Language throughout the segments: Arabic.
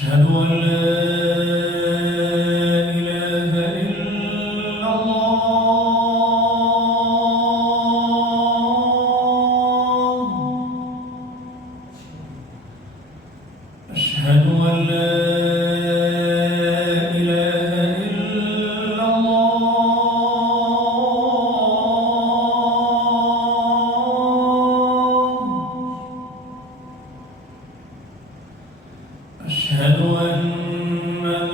أشهد أن لا إله إلا الله. أشهد أن لا إله إلا الله. أشهد أن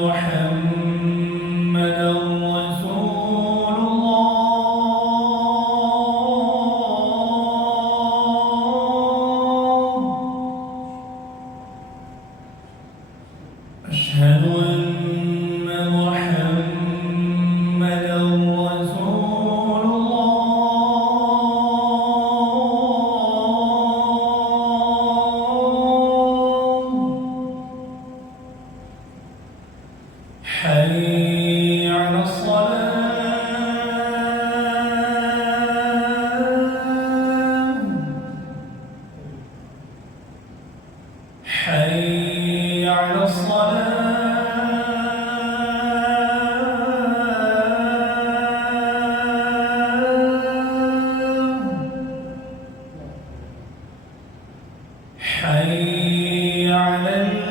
محمدًا رسول الله. أشهد أن محمدًا رسول الله. حي على الصلاة. حي على الصلاة. حي على